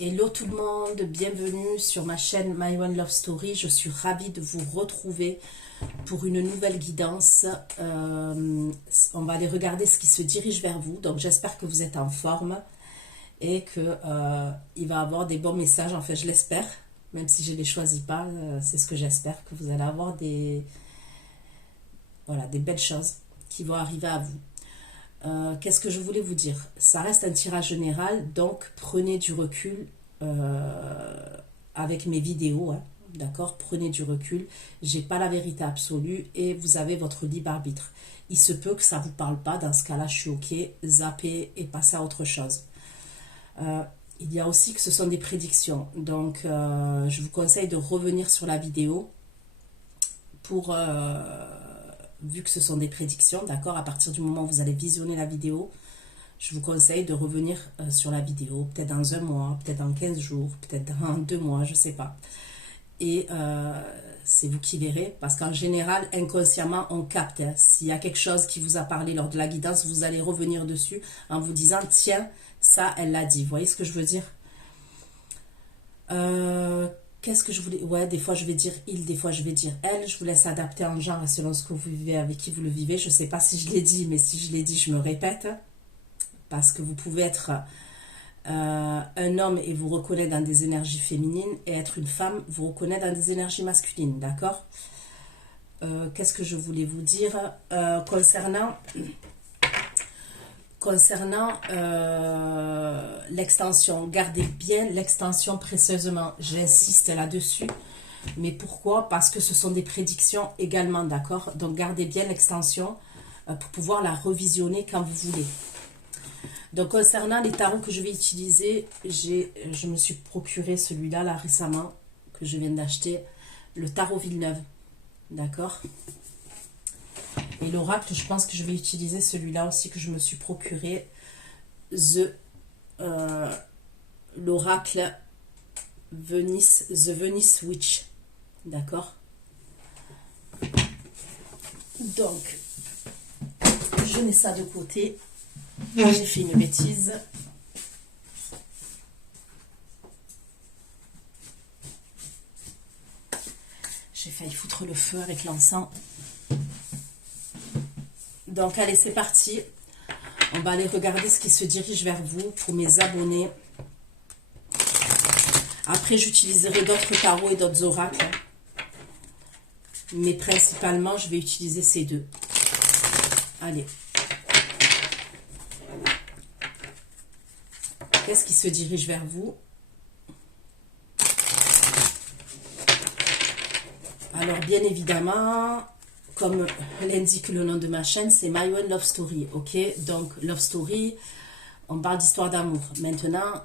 Hello tout le monde, bienvenue sur ma chaîne My One Love Story. Je suis ravie de vous retrouver pour une nouvelle guidance. On va aller regarder ce qui se dirige vers vous. Donc j'espère que vous êtes en forme et que il va avoir des bons messages. En fait, je l'espère, même si je ne les choisis pas. C'est ce que j'espère, que vous allez avoir des belles choses qui vont arriver à vous. Qu'est-ce que je voulais vous dire? Ça reste un tirage général, donc prenez du recul avec mes vidéos, hein, d'accord? Prenez du recul. J'ai pas la vérité absolue et vous avez votre libre arbitre. Il se peut que ça vous parle pas. Dans ce cas-là, je suis ok. Zappez et passez à autre chose. Il y a aussi que ce sont des prédictions, donc je vous conseille de revenir sur la vidéo pour vu que ce sont des prédictions, d'accord, à partir du moment où vous allez visionner la vidéo, je vous conseille de revenir sur la vidéo, peut-être dans un mois, peut-être dans 15 jours, peut-être dans 2 mois, je ne sais pas. Et c'est vous qui verrez, parce qu'en général, inconsciemment, on capte. Hein. S'il y a quelque chose qui vous a parlé lors de la guidance, vous allez revenir dessus en vous disant, tiens, ça, elle l'a dit. Vous voyez ce que je veux dire? Qu'est-ce que je voulais... Ouais, des fois je vais dire il, des fois je vais dire elle. Je vous laisse adapter en genre selon ce que vous vivez, avec qui vous le vivez. Je ne sais pas si je l'ai dit, mais si je l'ai dit, je me répète. Parce que vous pouvez être un homme et vous reconnaître dans des énergies féminines, et être une femme, vous reconnaître dans des énergies masculines, d'accord? Qu'est-ce que je voulais vous dire concernant l'extension, gardez bien l'extension précieusement. J'insiste là-dessus. Mais pourquoi? Parce que ce sont des prédictions également, d'accord? Donc gardez bien l'extension pour pouvoir la revisionner quand vous voulez. Donc concernant les tarots que je vais utiliser, je me suis procuré celui-là là récemment, que je viens d'acheter, le tarot Villeneuve, d'accord? Et l'oracle, je pense que je vais utiliser celui-là aussi que je me suis procuré, l'oracle The Venice Witch, d'accord? Donc, je mets ça de côté. J'ai fait une bêtise. J'ai failli foutre le feu avec l'encens. Donc, allez, c'est parti. On va aller regarder ce qui se dirige vers vous pour mes abonnés. Après, j'utiliserai d'autres tarots et d'autres oracles. Mais principalement, je vais utiliser ces deux. Allez. Qu'est-ce qui se dirige vers vous? Alors, bien évidemment, comme l'indique le nom de ma chaîne, c'est My One Love Story, ok? Donc, Love Story, on parle d'histoire d'amour. Maintenant,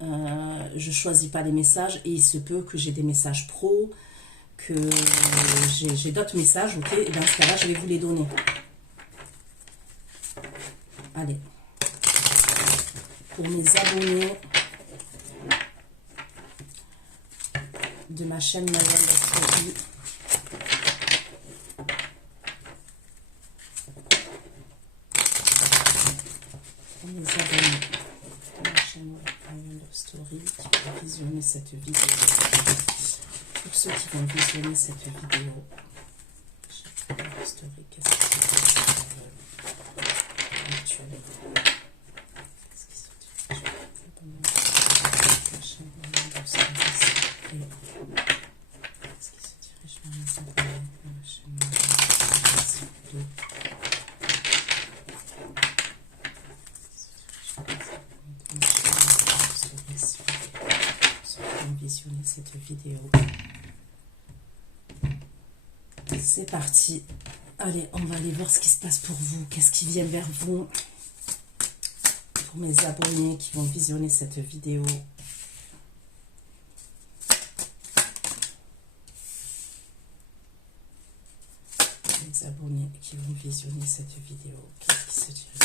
je ne choisis pas les messages et il se peut que j'ai des messages pro, que j'ai d'autres messages, ok? Et dans ce cas-là, je vais vous les donner. Allez. Pour mes abonnés de ma chaîne My One Love Story, mes abonnés de ma chaîne My One Love Story qui vont visionner cette vidéo. Pour ceux qui vont visionner cette vidéo, My One Love Story, qu'est-ce qui se dit actualité? Qu'est-ce qui se dit ma chaîne My One Love Story? Qu'est-ce qui se dirige vers mes abonnés de ma chaîne My One Love Story? Visionner cette vidéo. C'est parti. Allez, on va aller voir ce qui se passe pour vous. Qu'est-ce qui vient vers vous? Pour mes abonnés qui vont visionner cette vidéo. Les abonnés qui vont visionner cette vidéo. Qu'est-ce qui se dirige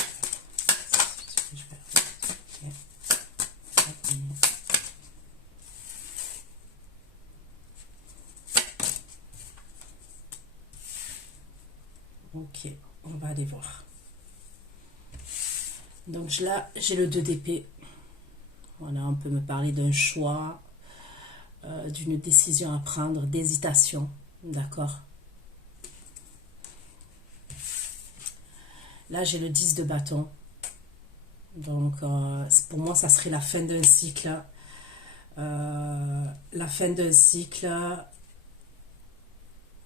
vers vous? Okay. Ok, on va aller voir. Donc là, j'ai le 2 d'épée. Voilà, on peut me parler d'un choix, d'une décision à prendre, d'hésitation. D'accord? Là, j'ai le 10 de bâton. Donc, pour moi, ça serait la fin d'un cycle. La fin d'un cycle,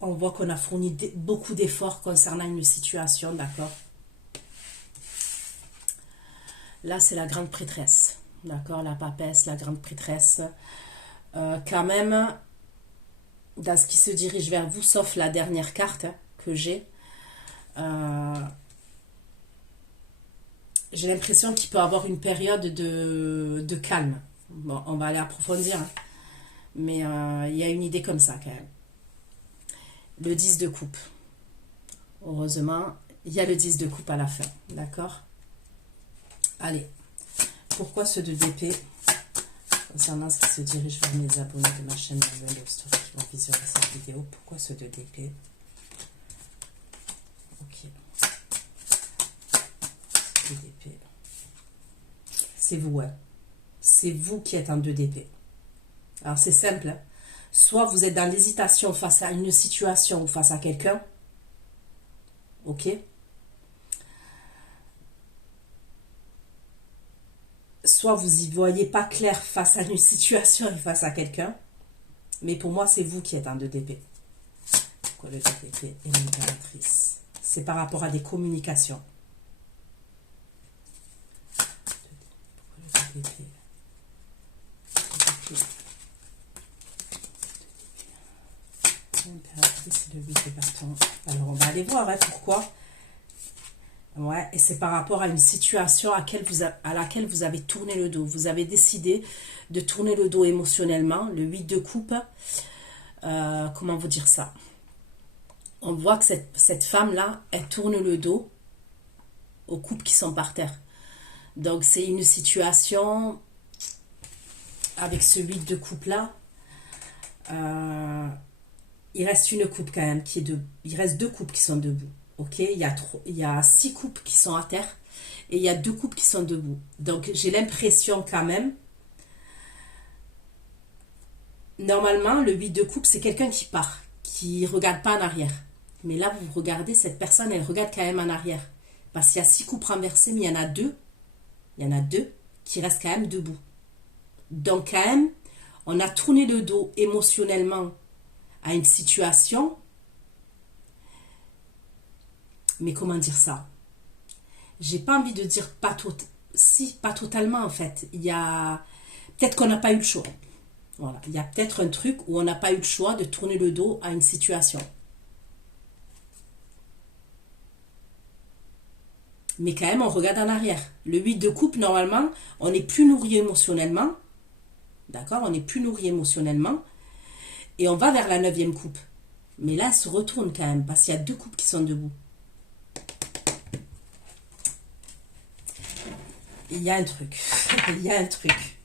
on voit qu'on a fourni beaucoup d'efforts concernant une situation, d'accord? Là, c'est la grande prêtresse, d'accord? La papesse, la grande prêtresse. Quand même, dans ce qui se dirige vers vous, sauf la dernière carte que j'ai l'impression qu'il peut y avoir une période de calme. Bon, on va aller approfondir, hein. Mais il y a une idée comme ça quand même. Le 10 de coupe. Heureusement, il y a le 10 de coupe à la fin. D'accord? Allez. Pourquoi ce 2 d'épée? Concernant ce qui se dirige vers mes abonnés de ma chaîne Manuel Love Story qui vont visionner cette vidéo. Pourquoi ce 2 d'épée? Ok. 2 d'épée. C'est vous, hein. C'est vous qui êtes en 2 d'épée. Alors c'est simple, hein. Soit vous êtes dans l'hésitation face à une situation ou face à quelqu'un. Ok? Soit vous n'y voyez pas clair face à une situation et face à quelqu'un. Mais pour moi, c'est vous qui êtes en 2 d'épée. Pourquoi le 2 d'épée et l'impératrice? C'est par rapport à des communications. Pourquoi le 2 d'épée? L'impératrice et le 8 de bâton. Alors, on va aller voir, hein, pourquoi. Ouais, et c'est par rapport à une situation à laquelle vous avez tourné le dos. Vous avez décidé de tourner le dos émotionnellement. Le 8 de coupe, comment vous dire ça? On voit que cette femme-là, elle tourne le dos aux couples qui sont par terre. Donc, c'est une situation avec ce 8 de coupe-là. Il reste une coupe quand même qui est debout. Il reste 2 coupes qui sont debout. Ok, il y a 6 coupes qui sont à terre et il y a 2 coupes qui sont debout. Donc j'ai l'impression quand même, normalement le 8 de coupe c'est quelqu'un qui part, qui regarde pas en arrière. Mais là vous regardez, cette personne elle regarde quand même en arrière. Parce qu'il y a 6 coupes renversées mais il y en a 2. Il y en a 2 qui restent quand même debout. Donc quand même, on a tourné le dos émotionnellement à une situation. Mais comment dire ça? J'ai pas envie de dire pas pas totalement en fait. Il y a peut-être qu'on n'a pas eu le choix. Voilà, il y a peut-être un truc où on n'a pas eu le choix de tourner le dos à une situation. Mais quand même, on regarde en arrière. Le 8 de coupe, normalement, on n'est plus nourri émotionnellement. D'accord? On n'est plus nourri émotionnellement. Et on va vers la 9e coupe. Mais là, elle se retourne quand même, parce qu'il y a 2 coupes qui sont debout. Il y a un truc. Il y a un truc.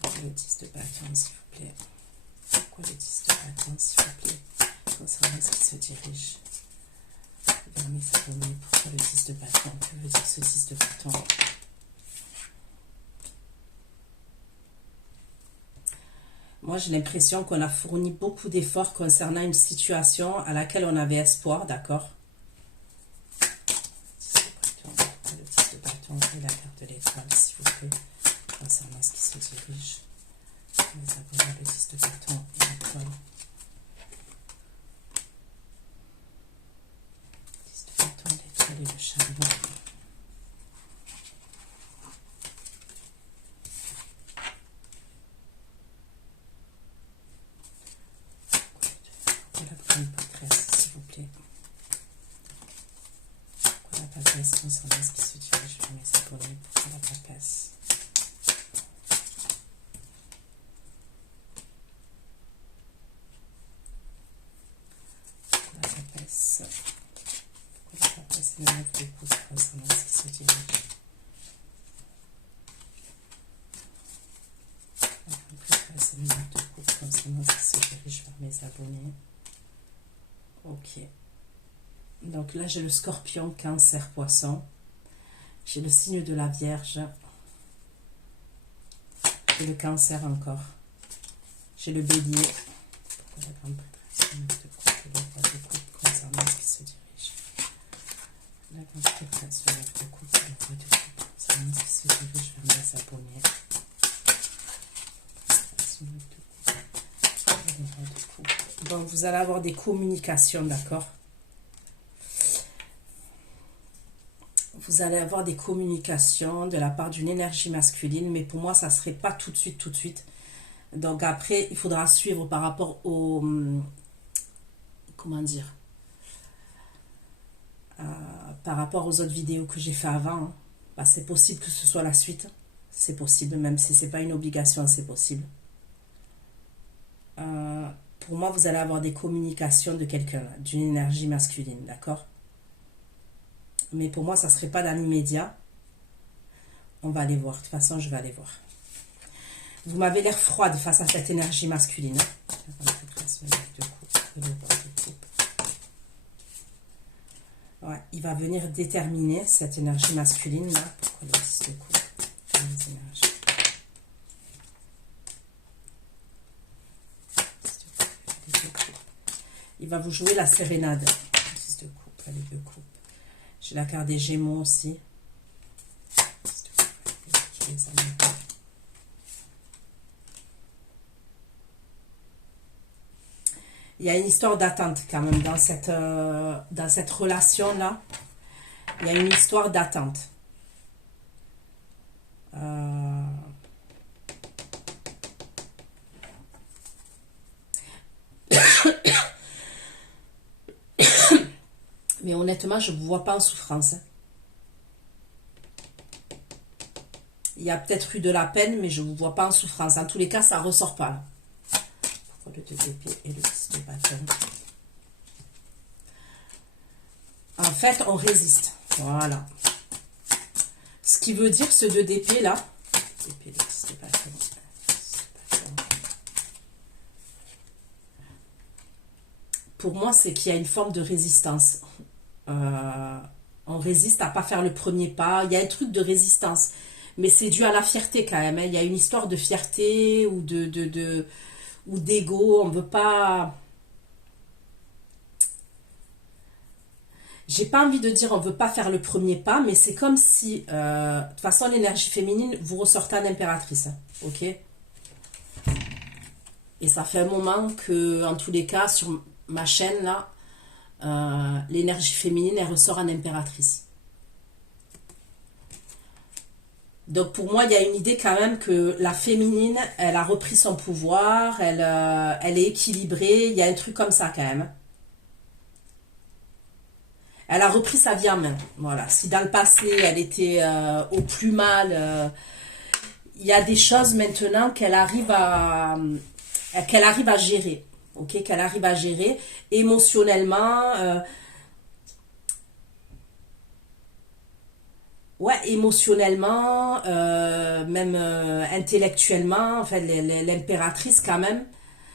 Pourquoi le 10 de bâton, s'il vous plaît? Pourquoi le 10 de bâton, s'il vous plaît? Concernant ce qui se dirige vers mes abonnés. Pourquoi le 10 de bâton? Que veut dire ce 10 de bâton? Moi, j'ai l'impression qu'on a fourni beaucoup d'efforts concernant une situation à laquelle on avait espoir, d'accord? Et la carte de l'étoile, s'il vous plaît, concernant ce qui se dirige. Les abonnés, le 10 de bâton et l'étoile. 10 de bâton, l'étoile et le chariot. Pourquoi la grande prêtresse, s'il vous plaît? Pourquoi la papesse concernant ce qui se dirige vers mes abonnés? Pourquoi la papesse? Pourquoi la papesse? Pourquoi la papesse et le 9 de pouce concernant ce qui se dirige? La grande prêtresse et le 9 de coupe concernant ce qui se dirige vers mes abonnés. Ok. Donc là, j'ai le scorpion, cancer, poisson. J'ai le signe de la Vierge. Et le Cancer encore. J'ai le Bélier. Pourquoi la grande prêtresse de coupe et le roi de coupe concernant ce qui se dirige. La grande prêtresse, le roi de coupe et le roi de coupe concernant ce qui se dirige vers la Saponnière. Donc vous allez avoir des communications, d'accord? Vous allez avoir des communications de la part d'une énergie masculine, mais pour moi, ça ne serait pas tout de suite, tout de suite. Donc après, il faudra suivre par rapport au... Comment dire par rapport aux autres vidéos que j'ai fait avant. Hein. Bah, c'est possible que ce soit la suite. C'est possible, même si ce n'est pas une obligation, c'est possible. Pour moi, vous allez avoir des communications de quelqu'un, d'une énergie masculine, d'accord? Mais pour moi, ça ne serait pas dans l'immédiat. On va aller voir. De toute façon, je vais aller voir. Vous m'avez l'air froide face à cette énergie masculine. Ouais, il va venir déterminer cette énergie masculine. Là. Pourquoi le 10 de coupe? Les énergies. Il va vous jouer la sérénade. 10 de coupe, les deux coupes. J'ai la carte des Gémeaux aussi. Il y a une histoire d'attente quand même dans cette relation-là. Il y a une histoire d'attente. Mais honnêtement, je ne vous vois pas en souffrance. Il y a peut-être eu de la peine, mais je ne vous vois pas en souffrance. En tous les cas, ça ne ressort pas. Là. Pourquoi le 2 d'épée et le 10 de bâton? En fait, on résiste. Voilà. Ce qui veut dire ce 2 d'épée là. Épée, le 10 de bâton. Pour moi, c'est qu'il y a une forme de résistance. On résiste à pas faire le premier pas. Il y a un truc de résistance. Mais c'est dû à la fierté quand même. Hein. Il y a une histoire de fierté ou ou d'ego. On ne veut pas... J'ai pas envie de dire on ne veut pas faire le premier pas, mais c'est comme si... de toute façon, l'énergie féminine, vous ressortez en impératrice. Hein, ok? Et ça fait un moment que, en tous les cas, sur ma chaîne, là, l'énergie féminine, elle ressort en impératrice. Donc pour moi, il y a une idée quand même que la féminine, elle a repris son pouvoir, elle est équilibrée, il y a un truc comme ça quand même. Elle a repris sa vie en main. Voilà. Si dans le passé, elle était au plus mal, il y a des choses maintenant qu'elle arrive à gérer. Ok, qu'elle arrive à gérer émotionnellement. Ouais, émotionnellement, même intellectuellement, enfin, l'impératrice quand même,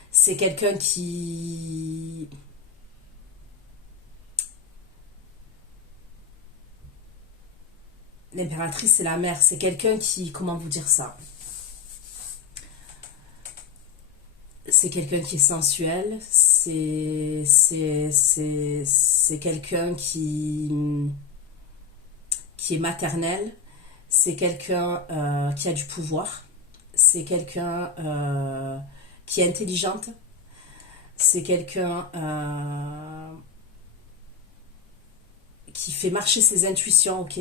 c'est quelqu'un qui... L'impératrice, c'est la mère, c'est quelqu'un qui... Comment vous dire ça? C'est quelqu'un qui est sensuel, c'est quelqu'un qui est maternel, c'est quelqu'un qui a du pouvoir, c'est quelqu'un qui est intelligente, c'est quelqu'un qui fait marcher ses intuitions, ok?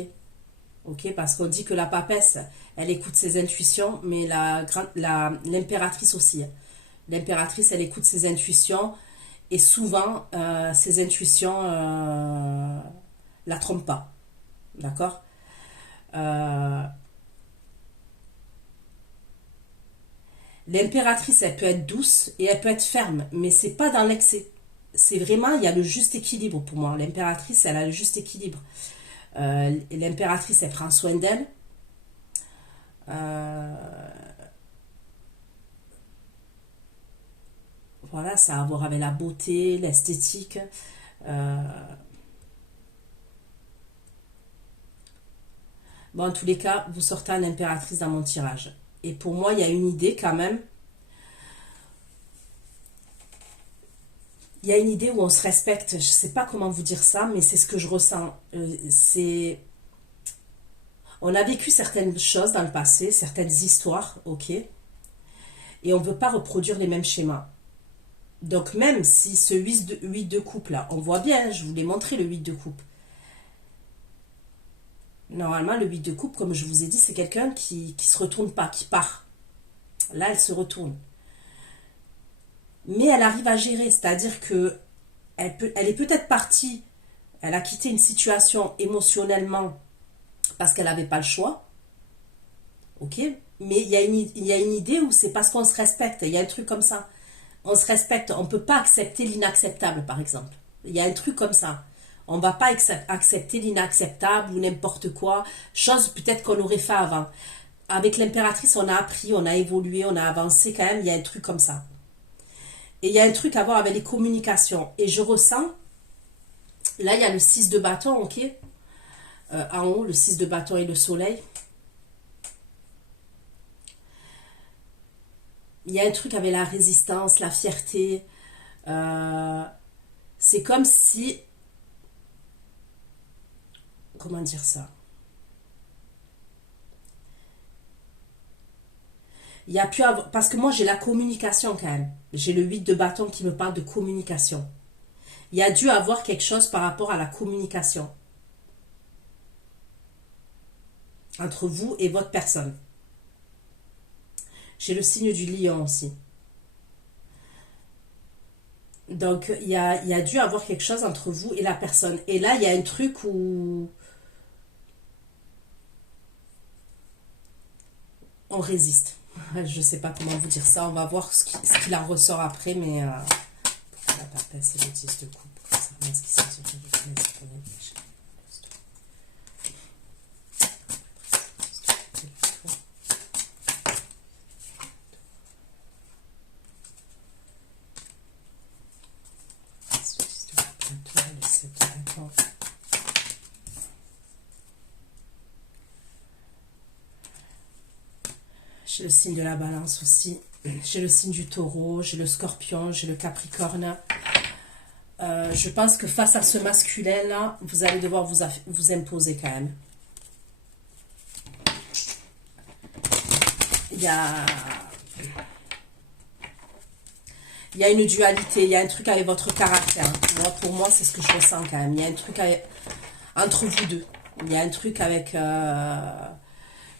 Ok, parce qu'on dit que la papesse, elle écoute ses intuitions, mais l'impératrice aussi. L'impératrice, elle écoute ses intuitions, et souvent, ses intuitions la trompent pas. D'accord? L'impératrice, elle peut être douce et elle peut être ferme, mais c'est pas dans l'excès. C'est vraiment, il y a le juste équilibre pour moi. L'impératrice, elle a le juste équilibre. L'impératrice, elle prend soin d'elle. Voilà, ça a à voir avec la beauté, l'esthétique. Bon, en tous les cas, vous sortez un impératrice dans mon tirage. Et pour moi, il y a une idée quand même. Il y a une idée où on se respecte. Je ne sais pas comment vous dire ça, mais c'est ce que je ressens. On a vécu certaines choses dans le passé, certaines histoires, ok, et on ne veut pas reproduire les mêmes schémas. Donc même si ce 8 de coupe là, on voit bien, je vous l'ai montré le 8 de coupe. Normalement, le 8 de coupe, comme je vous ai dit, c'est quelqu'un qui se retourne pas, qui part. Là, elle se retourne. Mais elle arrive à gérer, c'est-à-dire que elle est peut-être partie, elle a quitté une situation émotionnellement parce qu'elle n'avait pas le choix, ok, mais il y a une idée où c'est parce qu'on se respecte, il y a un truc comme ça. On se respecte, on ne peut pas accepter l'inacceptable, par exemple. Il y a un truc comme ça. On ne va pas accepter l'inacceptable ou n'importe quoi, chose peut-être qu'on aurait fait avant. Avec l'impératrice, on a appris, on a évolué, on a avancé quand même, il y a un truc comme ça. Et il y a un truc à voir avec les communications. Et je ressens, là il y a le 6 de bâton, ok, en haut, le 6 de bâton et le soleil. Il y a un truc avec la résistance, la fierté. C'est comme si... Comment dire ça? Il y a pu avoir... Parce que moi, j'ai la communication quand même. J'ai le 8 de bâton qui me parle de communication. Il y a dû avoir quelque chose par rapport à la communication. Entre vous et votre personne. J'ai le signe du lion aussi. Donc, il y a dû avoir quelque chose entre vous et la personne. Et là, il y a un truc où on résiste. Je ne sais pas comment vous dire ça. On va voir ce qu'il en ressort après. Mais pourquoi la papesse et le 10 de coupe ce qui j'ai le signe de la balance aussi. J'ai le signe du taureau, j'ai le scorpion, j'ai le capricorne. Je pense que face à ce masculin-là, vous allez devoir vous imposer quand même. Il y a une dualité, il y a un truc avec votre caractère. Pour moi, c'est ce que je ressens quand même. Il y a un truc entre vous deux. Il y a un truc avec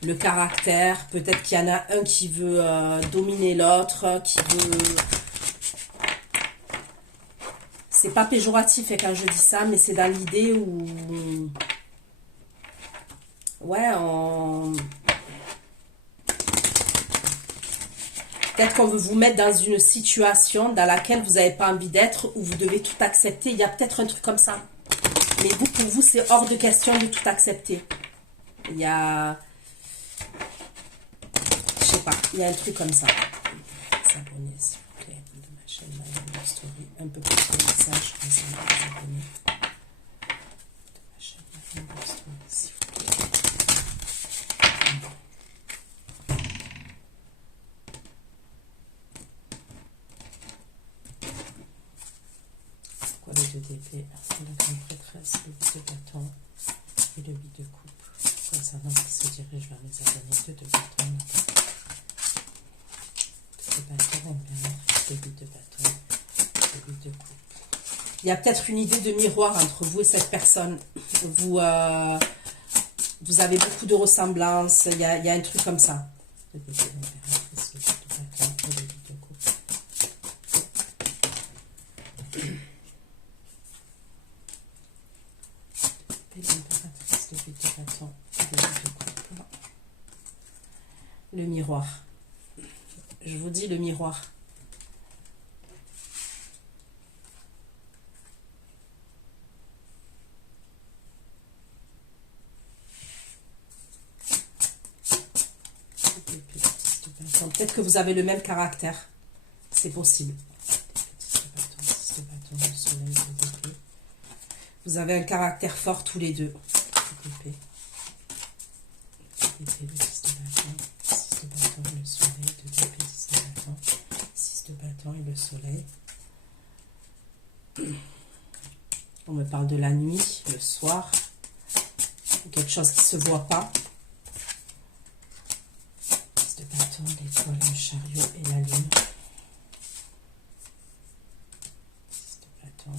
le caractère. Peut-être qu'il y en a un qui veut dominer l'autre, qui veut... C'est pas péjoratif quand je dis ça, mais c'est dans l'idée où... Ouais, peut-être qu'on veut vous mettre dans une situation dans laquelle vous n'avez pas envie d'être, où vous devez tout accepter. Il y a peut-être un truc comme ça. Mais vous, pour vous, c'est hors de question de tout accepter. Il y a... Je sais pas, il y a un truc comme ça. S'abonner, s'il vous plaît, de ma chaîne, ma story. Un peu plus de messages comme ça, s'abonner. De ma chaîne, ma story, s'il vous plaît. Pourquoi les deux d'épée, la grande prêtresse, le 8 de bâton et le 8 de coupe. Concernant qui se dirige vers les abonnés, 2 de bâton. Il y a peut-être une idée de miroir entre vous et cette personne. Vous avez beaucoup de ressemblances. Il y a un truc comme ça. Le miroir. Je vous dis le miroir. Peut-être que vous avez le même caractère. C'est possible. Vous avez un caractère fort tous les deux. l'épée, le 10 de bâton, 6 de bâton, le soleil, 2 d'épée, 10 de bâton, 6 de bâton et le soleil. On me parle de la nuit, le soir, ou quelque chose qui ne se voit pas. 10 de bâton, l'étoile, le chariot et la lune. 10 de bâton,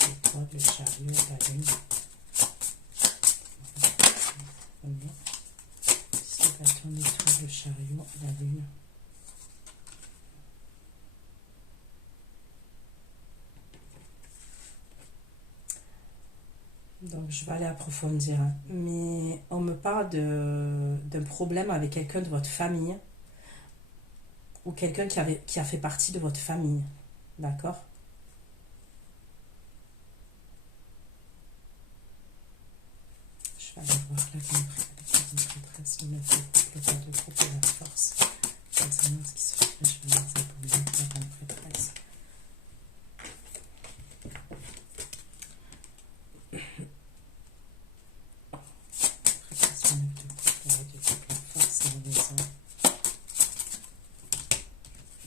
l'étoile, le chariot et la lune. 10 de bâton, l'étoile, le chariot et la lune. Donc, je vais aller approfondir. Mais on me parle d'un problème avec quelqu'un de votre famille ou quelqu'un qui a fait partie de votre famille. D'accord? Je vais aller voir la prêtresse, le maître de couple, le roi de couple et la force. Concernant ce qui se fait, je vais mettre ça pour la grande prêtresse.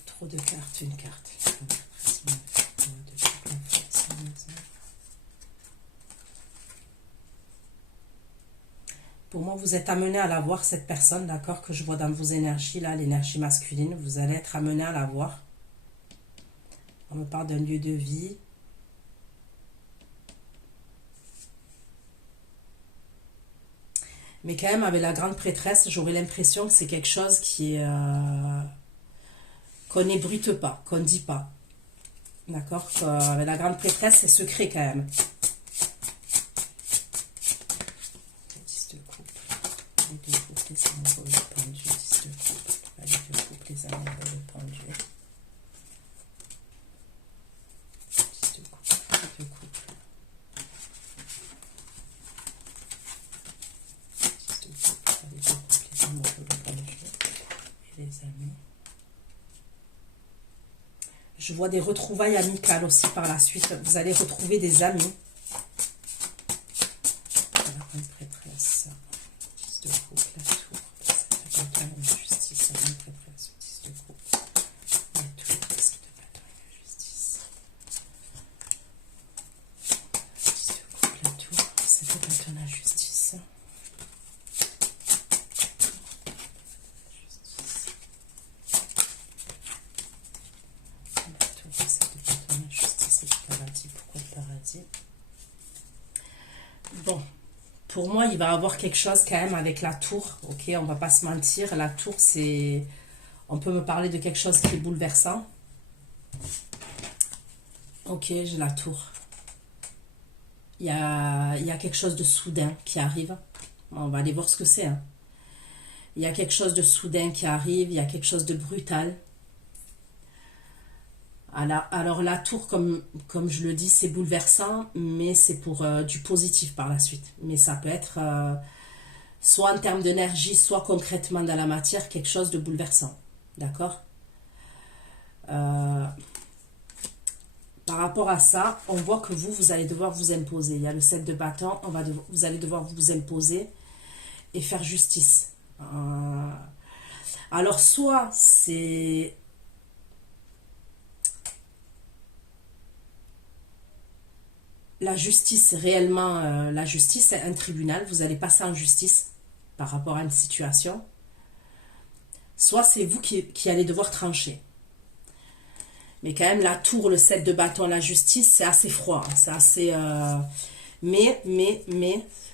Trop de cartes, une carte. Pour moi, vous êtes amené à la voir, cette personne, d'accord, que je vois dans vos énergies, là, l'énergie masculine. Vous allez être amené à la voir. On me parle d'un lieu de vie. Mais quand même, avec la grande prêtresse, j'aurais l'impression que c'est quelque chose qui est... qu'on n'ébruite pas, qu'on ne dit pas. D'accord? Avec la grande prêtresse, c'est secret quand même. 10 de couple. Les deux couples, les amoureux, le pendu. 10 de couple. Les deux couples, les amoureux, le pendu. 10 de couple, les deux couples. 10 de couple, les deux couples, les amoureux, le pendu. Et les amis. Je vois des retrouvailles amicales aussi par la suite. Vous allez retrouver des amis. La grande prêtresse. 10 de couple, la tour. La bâton, la justice. La grande prêtresse. 10 de couple. La tour. 10 de bâton et la justice. 10 de couple, la tour. 7 de bâton, la justice. Bon, pour moi, il va y avoir quelque chose quand même avec la tour, ok, on va pas se mentir, la tour, c'est... On peut me parler de quelque chose qui est bouleversant. Ok, j'ai la tour. Il y a quelque chose de soudain qui arrive. On va aller voir ce que c'est. Hein. Il y a quelque chose de soudain qui arrive, il y a quelque chose de brutal. Alors la tour, comme je le dis, c'est bouleversant, mais c'est pour du positif par la suite. Mais ça peut être soit en termes d'énergie, soit concrètement dans la matière, quelque chose de bouleversant. D'accord? Par rapport à ça, on voit que vous allez devoir vous imposer. Il y a le 7 de bâton, vous allez devoir vous imposer et faire justice. Alors soit c'est... La justice, réellement, la justice, c'est un tribunal. Vous allez passer en justice par rapport à une situation. Soit c'est vous qui allez devoir trancher. Mais quand même, la tour, le 7 de bâton, la justice, c'est assez froid. C'est assez... Mais,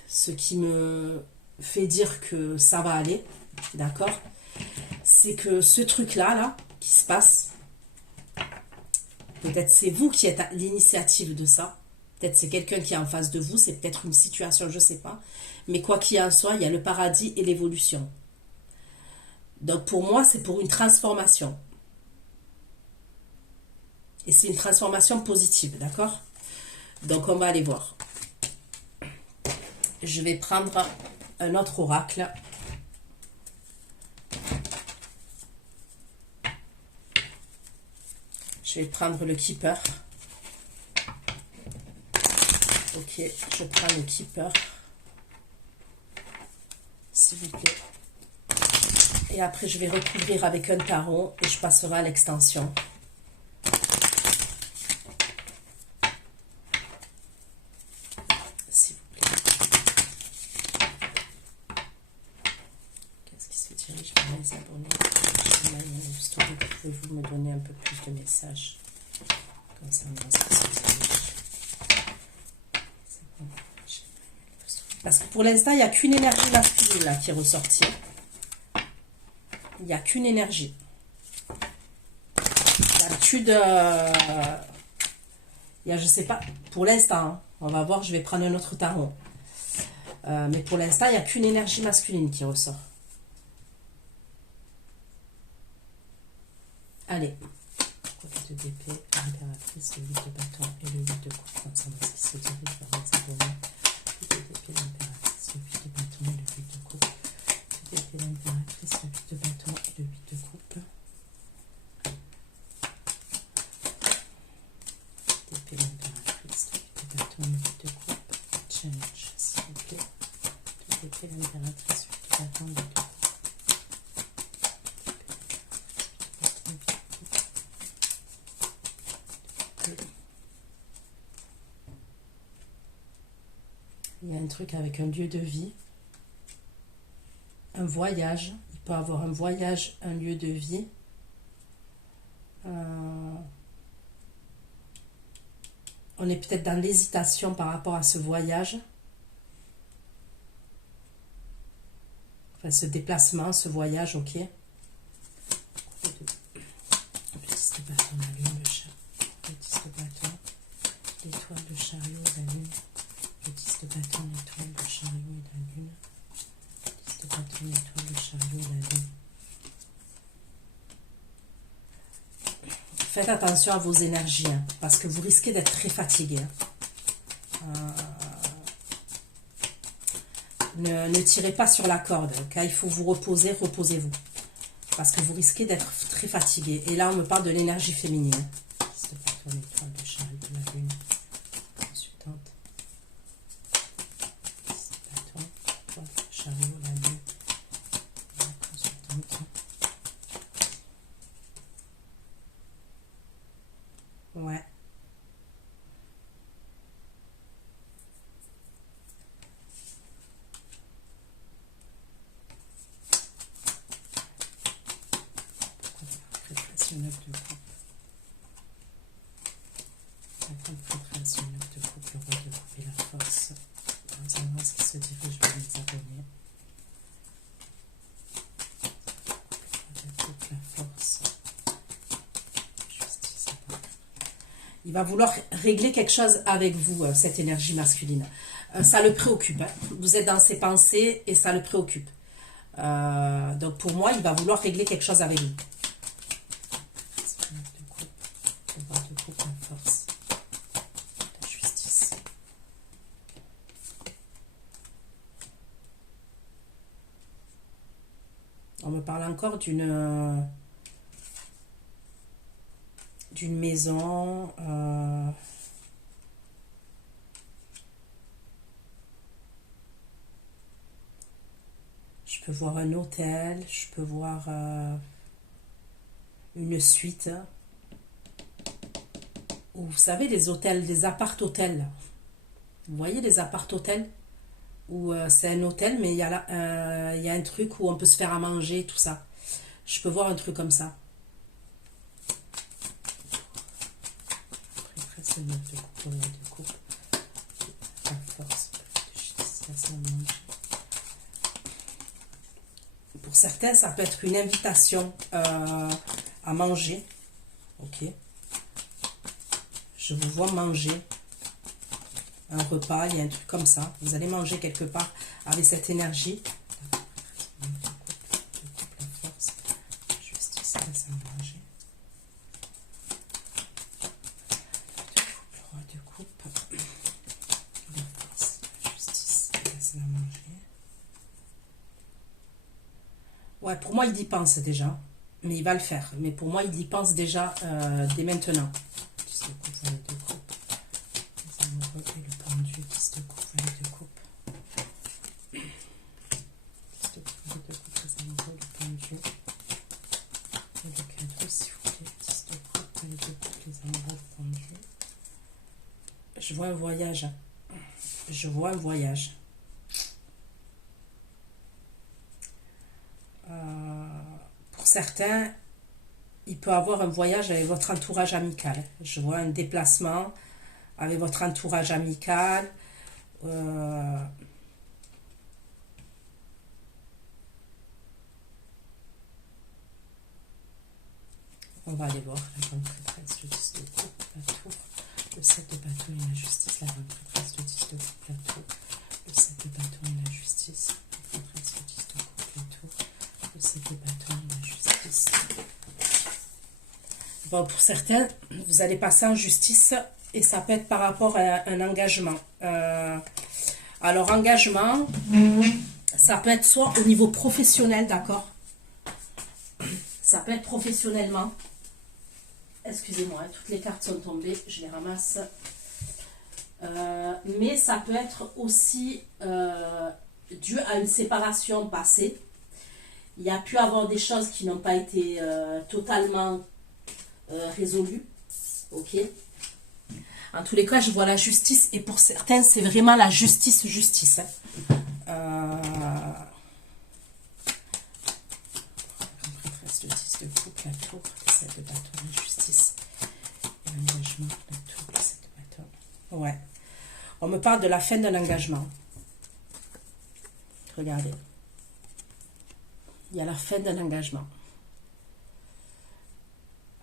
ce qui me fait dire que ça va aller, d'accord, c'est que ce truc-là, là, qui se passe, peut-être c'est vous qui êtes à l'initiative de ça. Peut-être c'est quelqu'un qui est en face de vous, c'est peut-être une situation, je ne sais pas. Mais quoi qu'il en soit, il y a le paradis et l'évolution. Donc pour moi, c'est pour une transformation. Et c'est une transformation positive, d'accord? Donc on va aller voir. Je vais prendre un autre oracle. Je vais prendre le Keeper. Ok, je prends le Keeper. s'il vous plaît. Et après, je vais recouvrir avec un tarot et je passerai à l'extension. S'il vous plaît. Qu'est-ce qui se dirige vers les abonnés? Pouvez-vous me donner un peu plus de messages concernant ce qui se dirige? Parce que pour l'instant, il n'y a qu'une énergie masculine là qui est ressortie. Il n'y a qu'une énergie. D'habitude, il y a, je sais pas, pour l'instant, hein, on va voir, je vais prendre un autre tarot. Mais pour l'instant, il n'y a qu'une énergie masculine qui ressort. Allez. De d'épée, l'impératrice, le 8 de bâton et le 8 de coupe. Concernant ce qui se dirige vers les abonnés. Le 8 d'épée, l'impératrice, le 8 de bâton et le 8 de coupe. Le 8 d'épée, l'impératrice, le 8 de bâton et le 8 de coupe. L'épée, l'impératrice, le 8 de bâton et le 8 de coupe. Challenge, s'il vous plaît. L'épée, l'impératrice, le 8 de bâton et le 8 de coupe. Il y a un truc avec un lieu de vie, un voyage. Il peut avoir un voyage, un lieu de vie. On est peut-être dans l'hésitation par rapport à ce voyage. Enfin, ce déplacement, ce voyage, ok. Le 10 de bâton, la lune, le chat. Le 10 de bâton, l'étoile, le chariot, la lune. Le 10 de bâton, l'étoile, le chariot et la lune. Le 10 de bâton, l'étoile, le chariot et la lune. Faites attention à vos énergies, hein, parce que vous risquez d'être très fatigué. Ne tirez pas sur la corde. Quand il faut vous reposer, reposez-vous. Parce que vous risquez d'être très fatigué. Et là, on me parle de l'énergie féminine. 10 de bâton, l'étoile, le chariot et la lune. Consultante. Chariot, la lune, la consultante. Ouais. Prêtresse, 9 de coupe. La grande prêtresse, 9 de coupe, le roi de coupe et la force. Nous allons ce qui se dirige vers les abonnés. La force. Justice. Il va vouloir régler quelque chose avec vous, cette énergie masculine. Ça le préoccupe. Hein. Vous êtes dans ses pensées et ça le préoccupe. Donc pour moi, il va vouloir régler quelque chose avec vous. De coupe, la force. La justice. On me parle encore d'une maison. Je peux voir un hôtel. Je peux voir une suite. Ou vous savez, les hôtels, les appart-hôtels. Vous voyez les appart-hôtels? Où c'est un hôtel, mais il y a un truc où on peut se faire à manger, tout ça. Je peux voir un truc comme ça. Prêtresse, 9 de coupe, roi de coupe. La force, justice, pour certains, ça peut être une invitation à manger. Ok. Je vous vois manger un repas, il y a un truc comme ça. Vous allez manger quelque part avec cette énergie. La force, justice, laisse à manger. Le roi de coupe, la force, justice, laisse à manger. Ouais, pour moi, il y pense déjà. Mais il va le faire. Mais pour moi, il y pense déjà dès maintenant. Et le pendu, 10 de coupe, valet de coupe. 10 de Le 4, s'il vous plaît. 6 de coupe, les 2 coupes, les amoureux tendus. Je vois un voyage. Je vois un voyage. Pour certains, il peut avoir un voyage avec votre entourage amical. Je vois un déplacement avec votre entourage amical. On va aller voir la grande prêtresse, le 10 de coupe, la tour, le 7 de bâton et la justice, la grande prêtresse, le 10 de coupe, la tour, le 7 de bâton et la justice, la prêtresse, le 10 de coupe, la tour, le 7 de bâton et la justice. Bon, pour certains, vous allez passer en justice et ça peut être par rapport à un engagement. Alors, engagement, ça peut être soit au niveau professionnel, d'accord? Ça peut être professionnellement. Excusez-moi, toutes les cartes sont tombées, je les ramasse. Mais ça peut être aussi dû à une séparation passée. Il y a pu avoir des choses qui n'ont pas été totalement résolues. Ok. En tous les cas, je vois la justice et pour certains, c'est vraiment la justice. Le 10 de coupe, la tour, le 7 de bâton, la justice, l'engagement, la tour, le 7 de bâton. Ouais. On me parle de la fin d'un engagement. Regardez. Il y a la fin d'un engagement.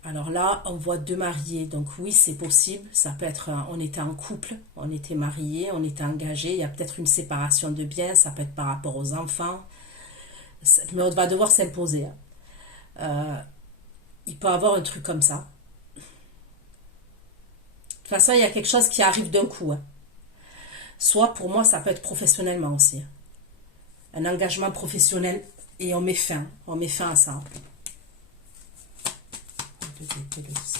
Alors là, on voit deux mariés. Donc oui, c'est possible. Ça peut être, on était en couple, on était mariés, on était engagés. Il y a peut-être une séparation de biens. Ça peut être par rapport aux enfants. Mais on va devoir s'imposer. Il peut y avoir un truc comme ça. De toute façon, il y a quelque chose qui arrive d'un coup. Soit pour moi, ça peut être professionnellement aussi. Un engagement professionnel et on met fin à ça. Le 10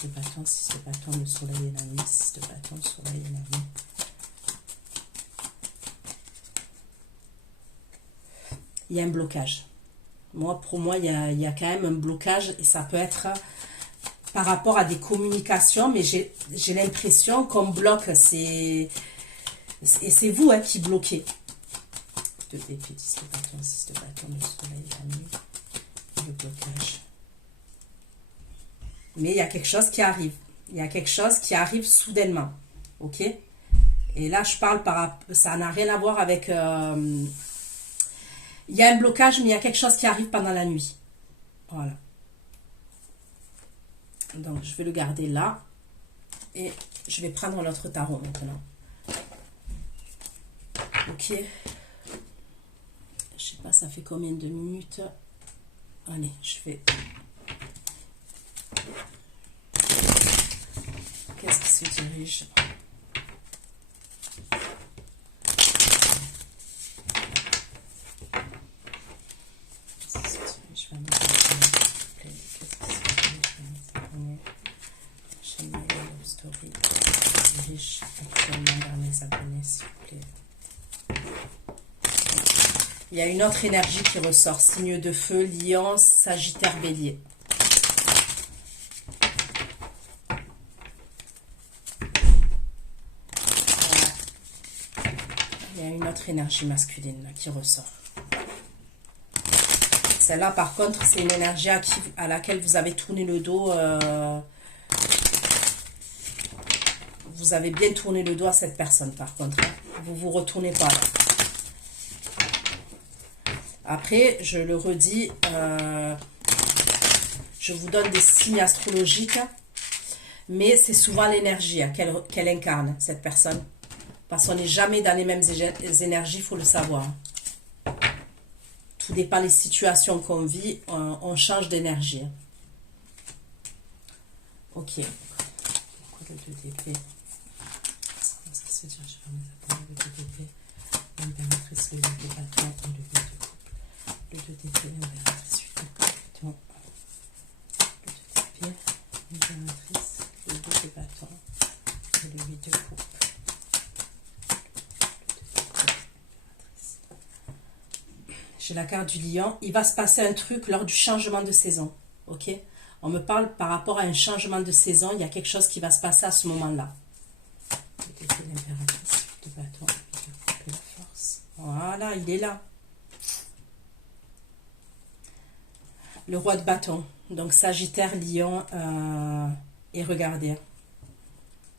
de bâton, 6 de bâton, le soleil et la nuit, 6 de bâton, le soleil et la nuit. Il y a un blocage. Pour moi, il y a quand même un blocage et ça peut être par rapport à des communications, mais j'ai l'impression qu'on bloque, et c'est vous qui bloquez. 2 d'épée, 10 de bâton, 6 de bâton, le soleil et la nuit, le blocage. Mais il y a quelque chose qui arrive. Il y a quelque chose qui arrive soudainement. Ok? Et là, je parle ça n'a rien à voir avec... il y a un blocage, mais il y a quelque chose qui arrive pendant la nuit. Voilà. Donc, je vais le garder là. Et je vais prendre l'autre tarot maintenant. Ok. Je sais pas, ça fait combien de minutes? Allez, je fais... Qu'est-ce qui se dirige? Il y a une autre énergie qui ressort. Signe de feu, lion, sagittaire, bélier. Il y a une autre énergie masculine là, qui ressort. Celle-là, par contre, c'est une énergie à laquelle vous avez tourné le dos. Vous avez bien tourné le dos à cette personne, par contre. Vous vous retournez pas là. Après, je le redis, je vous donne des signes astrologiques, mais c'est souvent l'énergie qu'elle incarne, cette personne. Parce qu'on n'est jamais dans les mêmes énergies, il faut le savoir. Tout dépend des situations qu'on vit, on change d'énergie. Ok. Le 2 d'épée. Qu'est-ce que se dirige vers mes appareils? Le 2 d'épée, l'impératrice, le 8 de bâton et le 8 de coupe. Le 2 d'épée, l'impératrice, 8 de bâton. Le 2 d'épée, l'impératrice, le 2 de bâton et le 8 de coupe. J'ai la carte du lion. Il va se passer un truc lors du changement de saison. Ok? On me parle par rapport à un changement de saison. Il y a quelque chose qui va se passer à ce moment-là. L'impératrice de bâton. La force. Voilà, il est là. Le roi de bâton. Donc Sagittaire, Lion. Et regardez.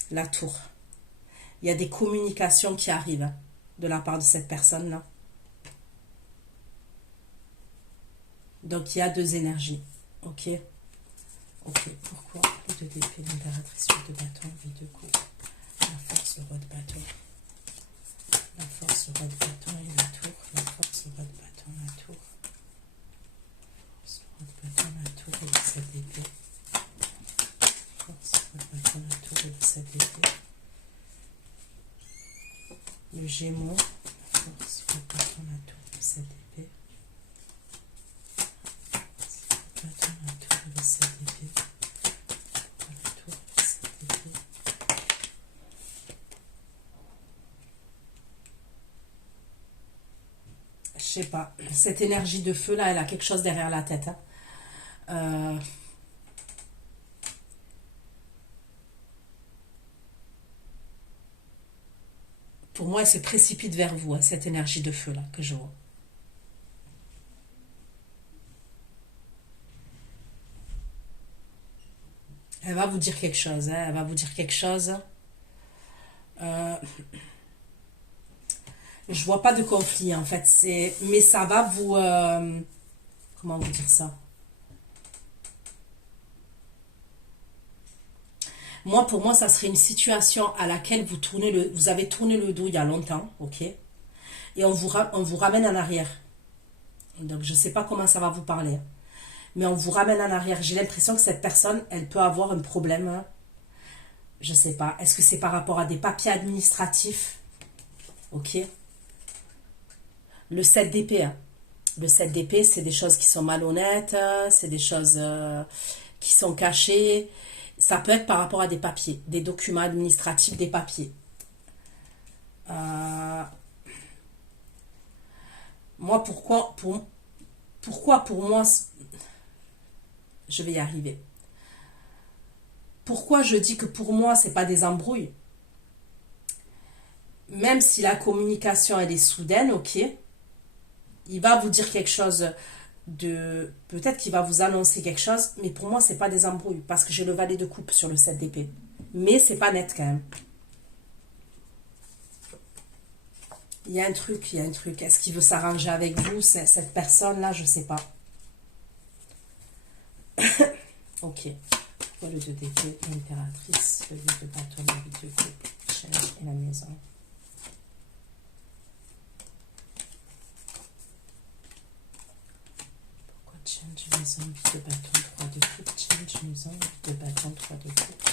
La tour. Il y a des communications qui arrivent de la part de cette personne-là. Donc, il y a deux énergies. Ok. Ok. Pourquoi le 2 d'épée, l'impératrice, de bâton, vie de coupe. La force, le roi de bâton. La force, le roi de bâton et la tour. La force, le roi de bâton, la tour. La force, le roi de bâton, la tour et le 7 d'épée. La force, le roi de bâton, la tour et le 7 d'épée. Le Gémeaux. La force, le roi de bâton, la tour et le 7 d'épée. Je sais pas, cette énergie de feu là, elle a quelque chose derrière la tête. Hein. Pour moi, elle se précipite vers vous, hein, cette énergie de feu là que je vois. Elle va vous dire quelque chose, hein, elle va vous dire quelque chose. Je vois pas de conflit en fait, mais ça va vous... comment vous dire ça? Moi, pour moi, ça serait une situation à laquelle vous avez tourné le dos il y a longtemps, ok? Et on vous ramène en arrière. Donc, je sais pas comment ça va vous parler, mais on vous ramène en arrière. J'ai l'impression que cette personne, elle peut avoir un problème. Hein. Je sais pas. Est-ce que c'est par rapport à des papiers administratifs? Ok. Le 7 d'épée. Hein. Le 7 d'épée, c'est des choses qui sont malhonnêtes, c'est des choses qui sont cachées. Ça peut être par rapport à des papiers, des documents administratifs, des papiers. Moi, pourquoi pour moi, je vais y arriver. Pourquoi je dis que pour moi, c'est pas des embrouilles? Même si la communication, elle est soudaine, ok, il va vous dire quelque chose de... Peut-être qu'il va vous annoncer quelque chose, mais pour moi, c'est pas des embrouilles, parce que j'ai le valet de coupe sur le 7 d'épée. Mais c'est pas net quand même. Il y a un truc, il y a un truc. Est-ce qu'il veut s'arranger avec vous, cette personne-là? Je sais pas. Ok. Pourquoi le 2 d'épée, l'impératrice, le 8 de bâton, le 8 de coupe, change et la maison? Pourquoi change maison, 8 de bâton, 3 de coupe, change maison, 8 de bâton, 3 de coupe?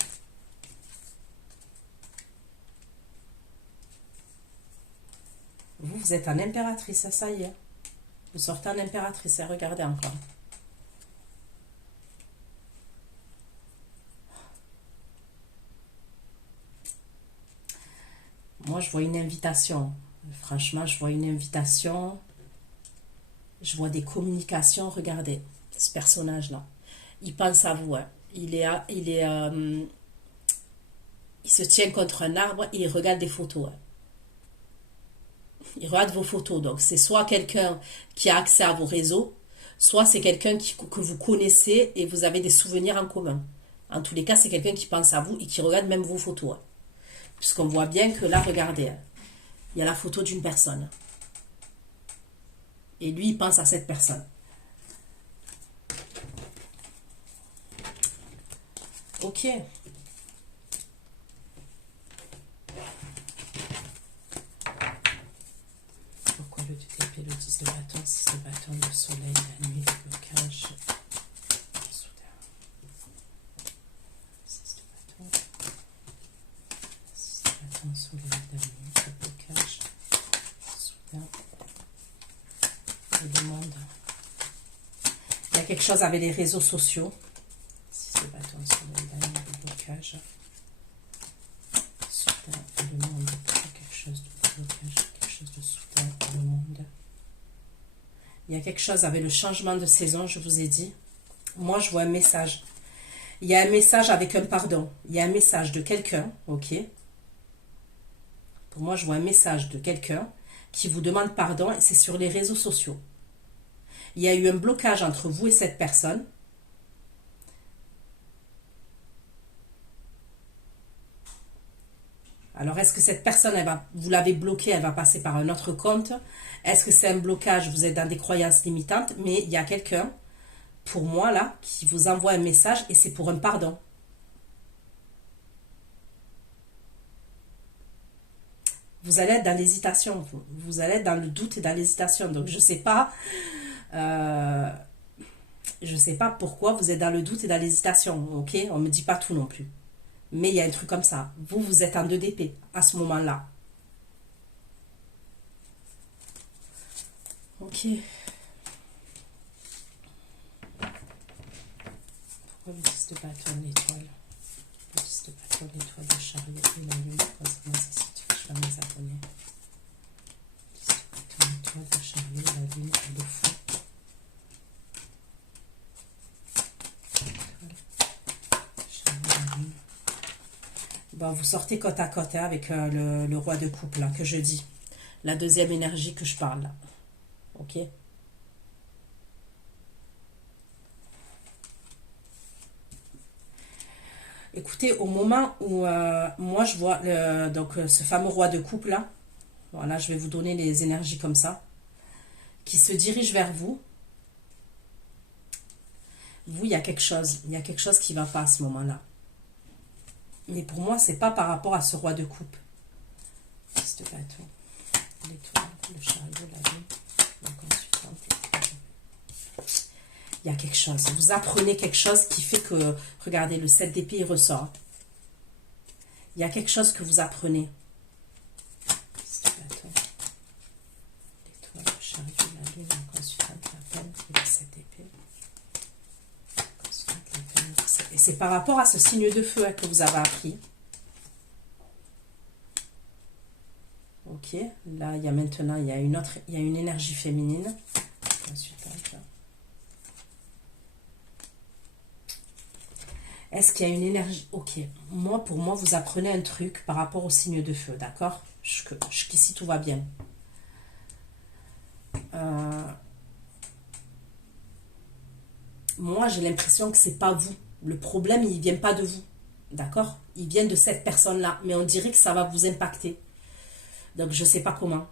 Vous êtes en impératrice, ça y est. Vous sortez en impératrice, regardez encore. Moi, je vois une invitation. Franchement, je vois une invitation. Je vois des communications. Regardez, ce personnage-là. Il pense à vous. Hein. Il se tient contre un arbre et il regarde des photos. Hein. Il regarde vos photos. Donc, c'est soit quelqu'un qui a accès à vos réseaux, soit c'est quelqu'un que vous connaissez et vous avez des souvenirs en commun. En tous les cas, c'est quelqu'un qui pense à vous et qui regarde même vos photos. Hein. Puisqu'on voit bien que là, regardez, hein, il y a la photo d'une personne. Et lui, il pense à cette personne. Ok. Pourquoi le 2 d'épée, le 10 de bâton, 6 de bâton, le soleil, la nuit, le blocage, soudain. 6 de bâton. 6 de bâton, soleil, la nuit, le blocage, soudain. Et le monde. Il y a quelque chose avec les réseaux sociaux. 6 de bâton, soleil, la nuit, le blocage. Soudain, et le monde. Quelque chose de blocage, quelque chose de soudain, le monde. Il y a quelque chose avec le changement de saison, je vous ai dit. Moi, je vois un message. Il y a un message avec un pardon. Il y a un message de quelqu'un, ok? Pour moi, je vois un message de quelqu'un qui vous demande pardon et c'est sur les réseaux sociaux. Il y a eu un blocage entre vous et cette personne. Alors, est-ce que cette personne, vous l'avez bloquée, elle va passer par un autre compte? Est-ce que c'est un blocage, vous êtes dans des croyances limitantes? Mais il y a quelqu'un, pour moi, là, qui vous envoie un message et c'est pour un pardon. Vous allez être dans l'hésitation, vous allez être dans le doute et dans l'hésitation. Donc, euh, je sais pas pourquoi vous êtes dans le doute et dans l'hésitation, ok? On me dit pas tout non plus. Mais il y a un truc comme ça. Vous êtes en 2 d'épée à ce moment-là. Ok. Pourquoi le 10 de bâton, l'étoile? Le 10 de bâton, l'étoile, le chariot et la lune. Concernant ces situations, mes abonnés. 10 de bâton, l'étoile, le chariot, la lune et le fou. Bon, vous sortez côte à côte hein, avec le roi de coupe là, que je dis. La deuxième énergie que je parle là. Ok? Écoutez, au moment où moi je vois ce fameux roi de coupe là, voilà, je vais vous donner les énergies comme ça, qui se dirige vers vous. Vous, il y a quelque chose qui ne va pas à ce moment-là. Mais pour moi, c'est pas par rapport à ce roi de coupe. C'est le bateau, l'étoile, le chariot, la lune, la consultante. Il y a quelque chose. Vous apprenez quelque chose qui fait que, regardez, le 7 d'épée, il ressort. Il y a quelque chose que vous apprenez. C'est le bateau, l'étoile, le chariot, la lune, la consultante, la peine et le 7 d'épée. Et c'est par rapport à ce signe de feu que vous avez appris. Ok, là il y a maintenant il y a une énergie féminine. Est-ce qu'il y a une énergie? Ok, pour moi vous apprenez un truc par rapport au signe de feu, d'accord? Jusqu'ici tout va bien. Moi j'ai l'impression que c'est pas vous. Le problème, il ne vient pas de vous. D'accord? Il vient de cette personne-là. Mais on dirait que ça va vous impacter. Donc, je ne sais pas comment.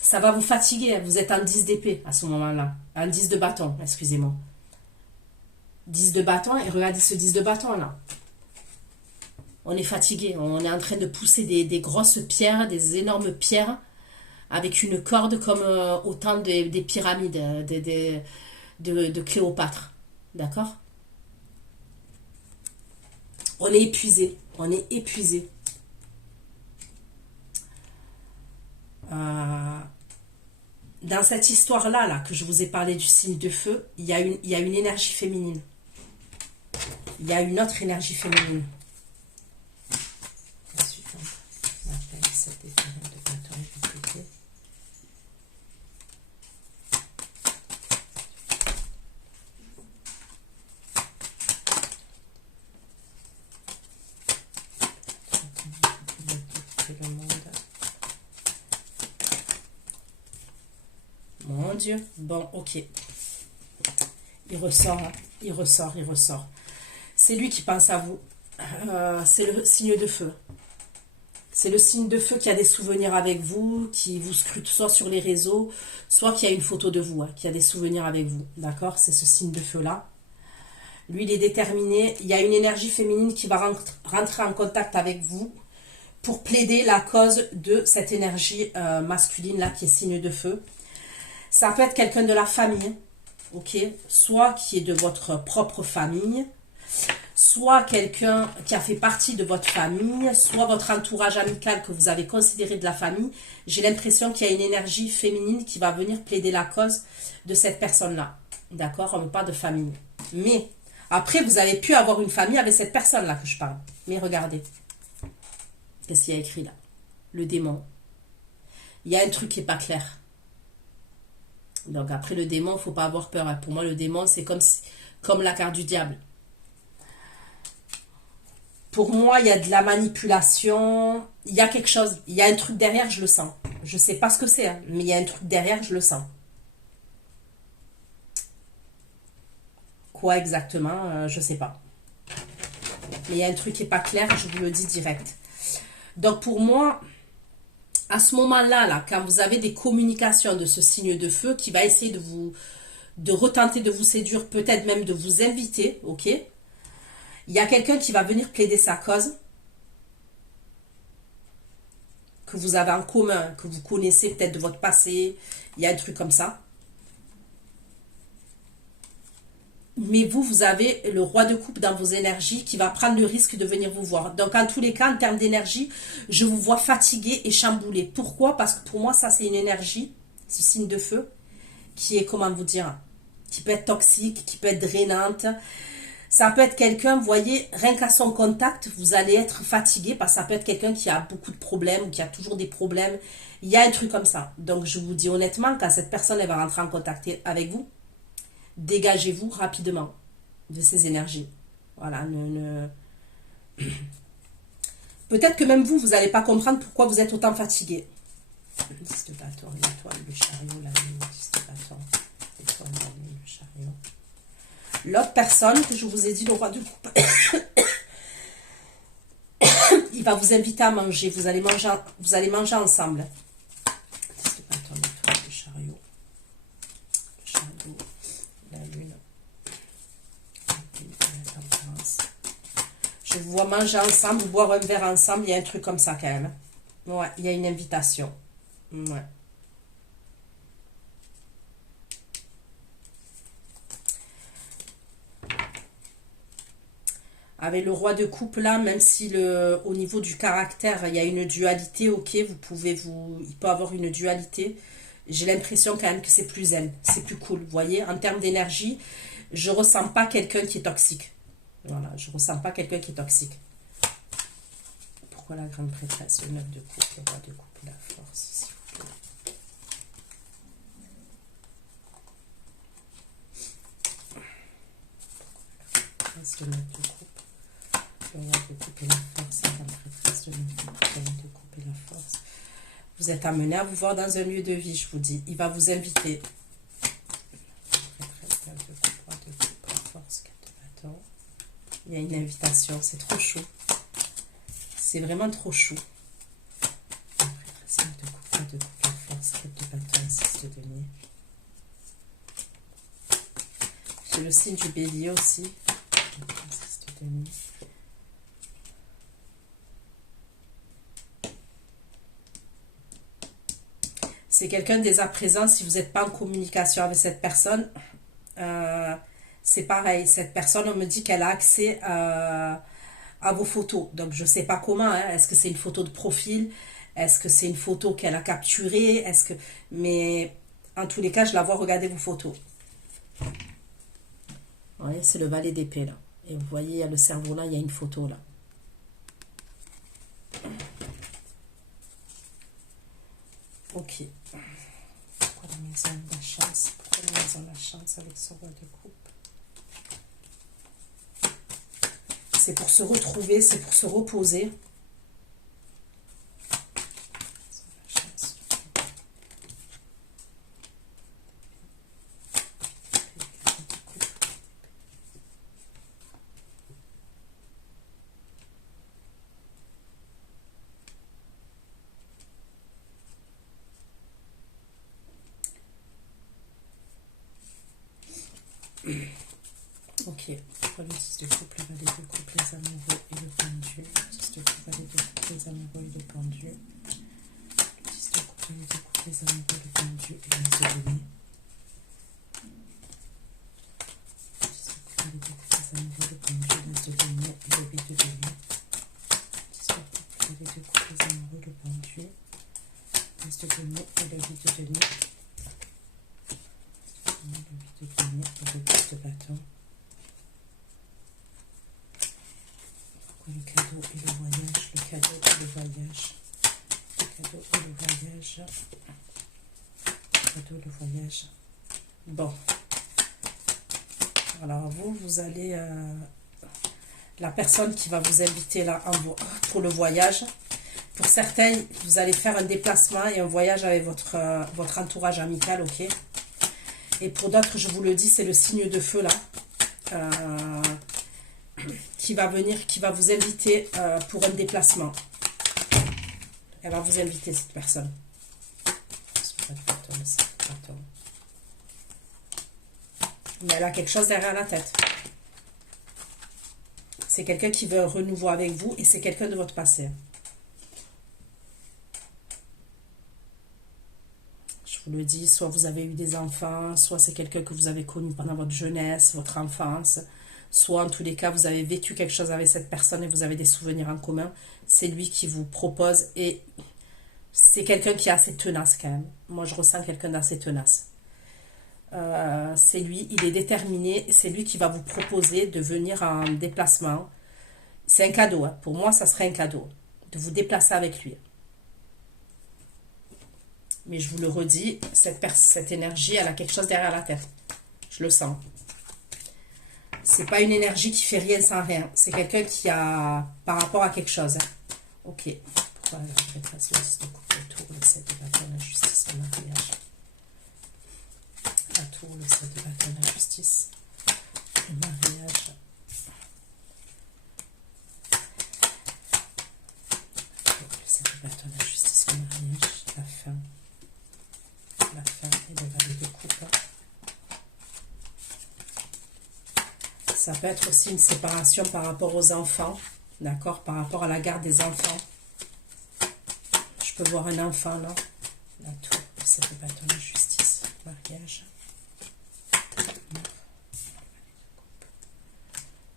Ça va vous fatiguer. Vous êtes en 10 d'épée à ce moment-là. En 10 de bâton, excusez-moi. 10 de bâton. Et regardez ce 10 de bâton-là. On est fatigué. On est en train de pousser des grosses pierres, des énormes pierres, avec une corde comme au temps des pyramides, de Cléopâtre. D'accord? On est épuisé. On est épuisé. Dans cette histoire-là là, que je vous ai parlé du signe de feu, il y a une énergie féminine. Il y a une autre énergie féminine. Mon Dieu. Bon, ok. Il ressort, hein. Il ressort, il ressort. C'est lui qui pense à vous. C'est le signe de feu. C'est le signe de feu qui a des souvenirs avec vous, qui vous scrute soit sur les réseaux, soit qui a une photo de vous, hein, qui a des souvenirs avec vous. D'accord? C'est ce signe de feu-là. Lui, il est déterminé. Il y a une énergie féminine qui va rentrer en contact avec vous pour plaider la cause de cette énergie masculine-là qui est signe de feu. Ça peut être quelqu'un de la famille, ok? Soit qui est de votre propre famille, soit quelqu'un qui a fait partie de votre famille, soit votre entourage amical que vous avez considéré de la famille. J'ai l'impression qu'il y a une énergie féminine qui va venir plaider la cause de cette personne-là. D'accord? On ne parle pas de famille. Mais après, vous avez pu avoir une famille avec cette personne-là que je parle. Mais regardez. Qu'est-ce qu'il y a écrit là? Le démon. Il y a un truc qui n'est pas clair. Donc après le démon, il ne faut pas avoir peur. Pour moi, le démon, c'est comme la carte du diable. Pour moi, il y a de la manipulation, il y a quelque chose, il y a un truc derrière, je le sens. Je sais pas ce que c'est, hein, mais il y a un truc derrière, je le sens. Quoi exactement, je sais pas. Mais il y a un truc qui est pas clair, je vous le dis direct. Donc pour moi, à ce moment-là, là, quand vous avez des communications de ce signe de feu qui va essayer de retenter de vous séduire, peut-être même de vous inviter, ok? Il y a quelqu'un qui va venir plaider sa cause, que vous avez en commun, que vous connaissez peut-être de votre passé, il y a un truc comme ça. Mais vous, vous avez le roi de coupe dans vos énergies qui va prendre le risque de venir vous voir. Donc, en tous les cas, en termes d'énergie, je vous vois fatigué et chamboulé. Pourquoi? Parce que pour moi, ça, c'est une énergie, ce signe de feu, qui est, comment vous dire, qui peut être toxique, qui peut être drainante. Ça peut être quelqu'un, vous voyez, rien qu'à son contact, vous allez être fatigué parce que ça peut être quelqu'un qui a beaucoup de problèmes ou qui a toujours des problèmes. Il y a un truc comme ça. Donc, je vous dis honnêtement, quand cette personne elle va rentrer en contact avec vous, dégagez-vous rapidement de ces énergies. Voilà, peut-être que même vous, vous n'allez pas comprendre pourquoi vous êtes autant fatigué. 10 de bâton, l'étoile, le chariot, la lune, 10 de bâton, l'étoile, la lune, le chariot. L'autre personne que je vous ai dit, le roi de coupe, il va vous inviter à manger. Vous allez manger ensemble. 10 de bâton, l'étoile, le chariot, la lune, la tempérance. Je vous vois manger ensemble, boire un verre ensemble. Il y a un truc comme ça quand même. Ouais, il y a une invitation. Ouais. Avec le roi de coupe là, même si au niveau du caractère, il y a une dualité, ok, il peut avoir une dualité. J'ai l'impression quand même que c'est plus zen, c'est plus cool. Vous voyez, en termes d'énergie, je ressens pas quelqu'un qui est toxique. Voilà, je ressens pas quelqu'un qui est toxique. Pourquoi la grande prêtresse, le 9 de coupe, le roi de coupe et la force, s'il vous plaît. Le 9 de coupe. Le roi de coupe et la force, la grande prêtresse, le 9 de coupe, le roi de coupe et la force. Vous êtes amené à vous voir dans un lieu de vie, je vous dis. Il va vous inviter. Prêtresse, 9 de coupe, roi de coupe, la force, 4 de bâton. Il y a une invitation, c'est trop chaud. C'est vraiment trop chaud. Prêtresse, 9 de coupe, roi de coupe, la force, 4 de bâton, 6 de denier. J'ai le signe du bélier aussi. 6 de denier. C'est quelqu'un dès à présent, si vous n'êtes pas en communication avec cette personne, c'est pareil. Cette personne, on me dit qu'elle a accès à vos photos. Donc, je ne sais pas comment. Hein. Est-ce que c'est une photo de profil? Est-ce que c'est une photo qu'elle a capturée? Mais en tous les cas, je la vois regarder vos photos. Vous voyez, c'est le valet d'épée, là. Et vous voyez, il y a le cerveau, là, il y a une photo, là. Ok. Pourquoi la maison de la chance? Pourquoi la maison de la chance avec ce roi de coupe? C'est pour se retrouver, c'est pour se reposer. Ok, pour le 10 de coupe, le valet de coupe, les amoureux et le pendu. Le 10 de coupe, valet de coupe, les amoureux et le pendu. Le 10 de coupe, valet de coupe, les amoureux, le pendu et l'as de denier. Le 10 de coupe, valet de coupe, les amoureux, le pendu, l'as de denier et le 8 de denier. Le 10 de coupe, valet de coupe, les amoureux, le pendu, l'as de denier et le 8 de denier. Le 8 de denier et le 10 de bâton. Le cadeau et le voyage, le cadeau et le voyage, le cadeau et le voyage, le cadeau et le voyage. Bon. Alors vous, vous allez... la personne qui va vous inviter là pour le voyage. Pour certains, vous allez faire un déplacement et un voyage avec votre entourage amical, ok. Et pour d'autres, je vous le dis, c'est le signe de feu là. Qui va venir, qui va vous inviter pour un déplacement. Elle va vous inviter, cette personne. Mais elle a quelque chose derrière la tête. C'est quelqu'un qui veut un renouveau avec vous et c'est quelqu'un de votre passé. Je vous le dis, soit vous avez eu des enfants, soit c'est quelqu'un que vous avez connu pendant votre jeunesse, votre enfance, soit en tous les cas, vous avez vécu quelque chose avec cette personne et vous avez des souvenirs en commun. C'est lui qui vous propose et c'est quelqu'un qui est assez tenace quand même. Moi, je ressens quelqu'un d'assez tenace. C'est lui, il est déterminé, c'est lui qui va vous proposer de venir en déplacement. C'est un cadeau, hein. Pour moi ça serait un cadeau, de vous déplacer avec lui. Mais je vous le redis, cette énergie, elle a quelque chose derrière la tête. Je le sens. C'est pas une énergie qui fait rien sans rien. C'est quelqu'un qui a, par rapport à quelque chose. Hein. Ok. Pourquoi je vais tracer aussi de coupe autour, le 7 de bâton, la justice, le mariage. La tour, le 7 de bâton, la justice, le mariage. Le 7 de bâton, la justice, le mariage, la fin et le valet de coupe. Ça peut être aussi une séparation par rapport aux enfants, d'accord, par rapport à la garde des enfants. Je peux voir un enfant là, la tour, le 7 de bâton, la justice, le mariage.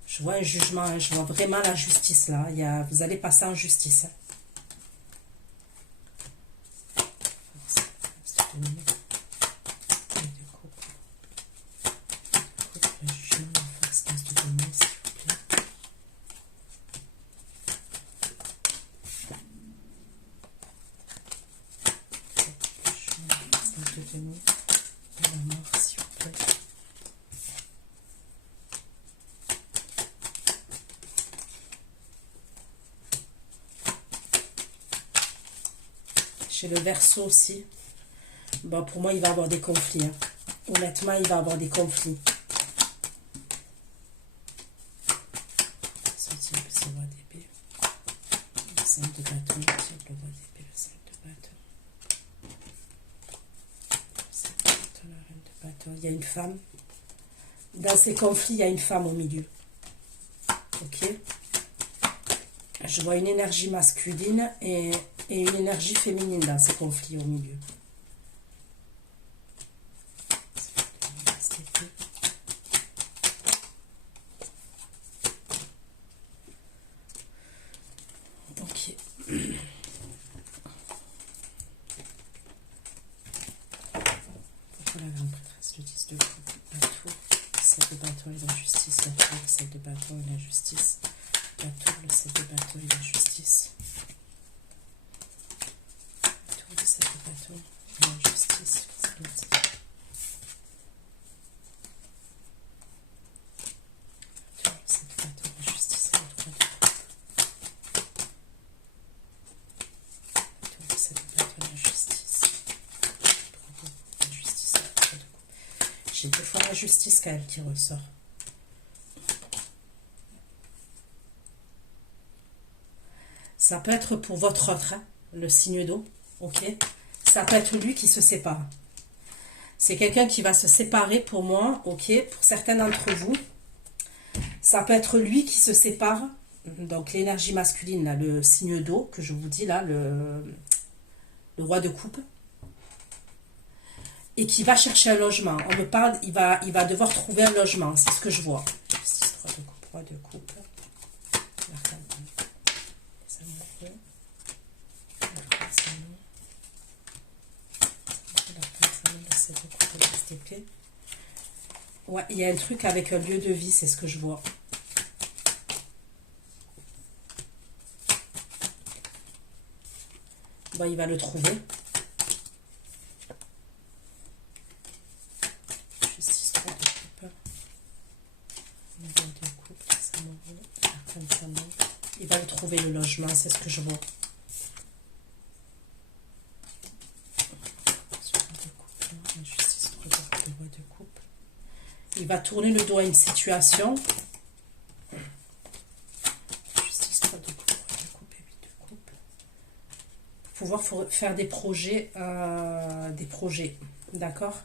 Je vois un jugement, hein, je vois vraiment la justice là. Vous allez passer en justice. Hein. Chez le Verseau aussi, bon, pour moi, il va y avoir des conflits. Hein. Honnêtement, il va y avoir des conflits. C'est le roi d'épée. Le 5 de bâton, le roi d'épée, le 5 de bâton. Le 5 de bâton, la reine de bâton. Il y a une femme. Dans ces conflits, il y a une femme au milieu. Ok. Je vois une énergie masculine et une énergie féminine dans ces conflits au milieu. Ok. Pourquoi la grande prêtresse, le 10 de coupe, la tour, 7 de bâton et la justice, la tour, 7 de bâton et la justice, la tour, le 7 de bâton et la justice. Le 7 de bâton, la justice, le 7 de bâton, la justice, le 3 de le 7 de bâton, la justice, la justice, le 3 de coupe. J'ai deux fois la justice quand même qui ressort. Ça peut être pour votre autre, hein, le signe d'eau. Ok, ça peut être lui qui se sépare. C'est quelqu'un qui va se séparer pour moi, ok, pour certains d'entre vous. Ça peut être lui qui se sépare, donc l'énergie masculine, là, le signe d'eau, que je vous dis là, le roi de coupe. Et qui va chercher un logement. On me parle, il va devoir trouver un logement, c'est ce que je vois. Roi de coupe. Ouais, il y a un truc avec un lieu de vie, c'est ce que je vois. Bon, il va le trouver. Justice, roi de coupe. trouver le logement, c'est ce que je vois. Il va tourner le dos à une situation. Justice, 3 de coupe, 3 de coupe et 8 de coupe. Pour pouvoir faire des projets. D'accord?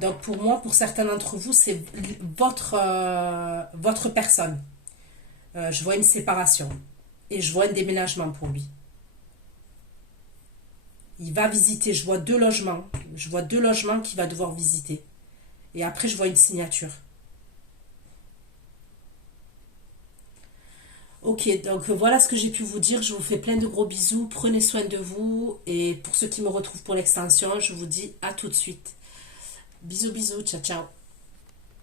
Donc pour moi, pour certains d'entre vous, c'est votre personne. Je vois une séparation. Et je vois un déménagement pour lui. Il va visiter, je vois 2 logements. Je vois 2 logements qu'il va devoir visiter. Et après, je vois une signature. Ok, donc voilà ce que j'ai pu vous dire. Je vous fais plein de gros bisous. Prenez soin de vous. Et pour ceux qui me retrouvent pour l'extension, je vous dis à tout de suite. Bisous, bisous. Ciao, ciao.